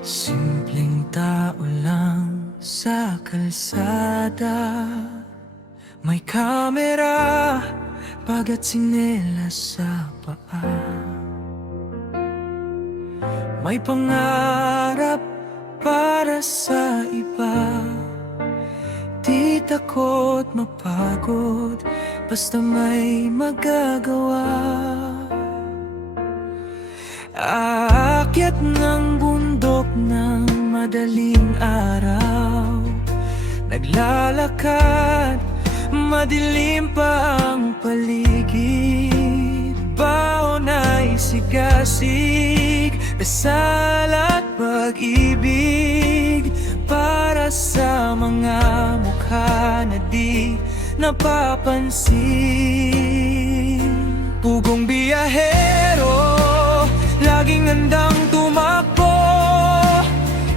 Simpleng tao lang sa kalsada, may kamera, pagkat tsinelas sa paa. May pangarap para sa iba, di takot mapagod, basta may magagawa. Aakyat ng bundok ng madaling araw, naglalakad, madilim pa ang paligid. Baon ay sigasig, dasal at pag-ibig, para sa mga mukha na di napapansin. Pugong biyahero, laging handang tumakbo,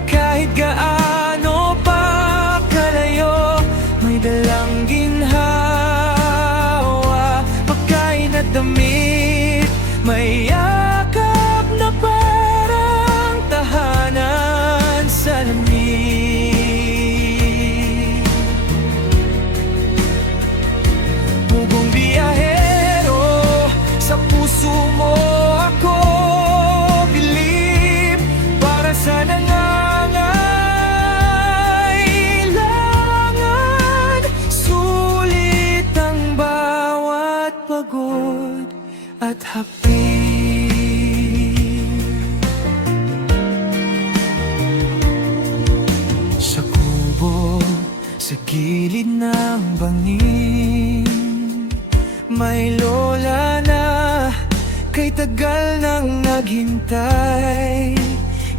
kahit gaano pa kalayo. May dalang ginhawa, pagkain at damit, may yakap na parang tahanan sa lamig. Pugong biyahero, sa puso mo ako bilib, para sa nangangailangan. Sulit ang bawat pagod at hapdi. Sa kubo, sa gilid ng bangin, may lola na kay tagal nang naghintay.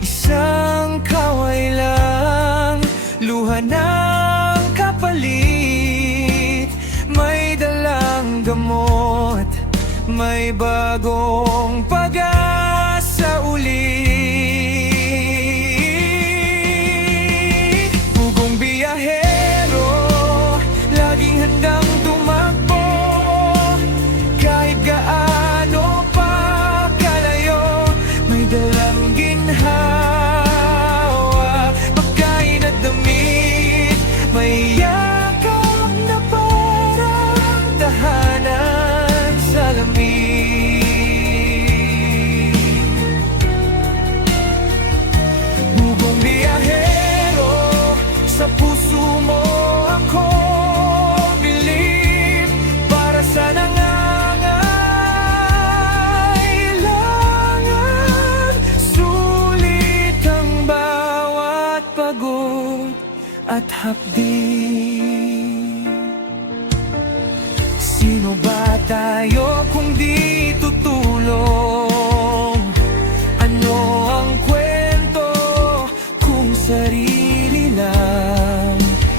Isang kaway lang, luha ng kapalit, may dalang gamot, may bagong pag-asa ulit. Pugong biyahero, laging handang tumakbo, kahit gaano pa kalayo. May dalang ginhawa, pagkain at damit, may yakap na parang tahanan sa lamig. Bugong biyahero, sa puso mo ako bilib, para sa nangangailangan. Sulit ang bawat pagod at hapdi. Sino ba tayo kung di tutulong? Ano ang kwento kung sarili lang?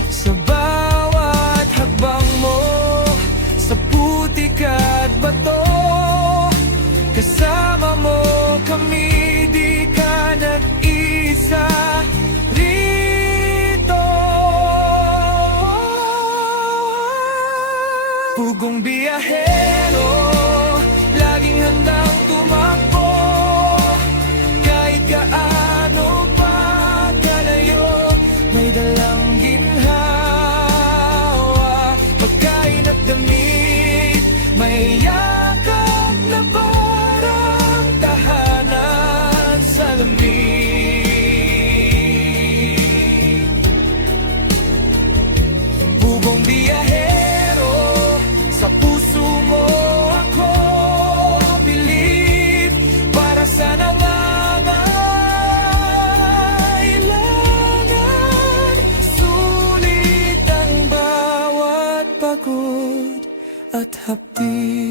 Sa bawat hakbang mo, sa putik at bato, kasama mo kami, di ka nag-isa rito. Pugong biyahero, laging handang tumakbo, kahit gaano pa kalayo. May dalang ginhawa, pagkain at damit, may yakap na parang tahanan sa lamig. Bugong biyahero, sa puso mo ako bilib, para sa nangangailangan. Sulit ang bawat pagod at hapdi.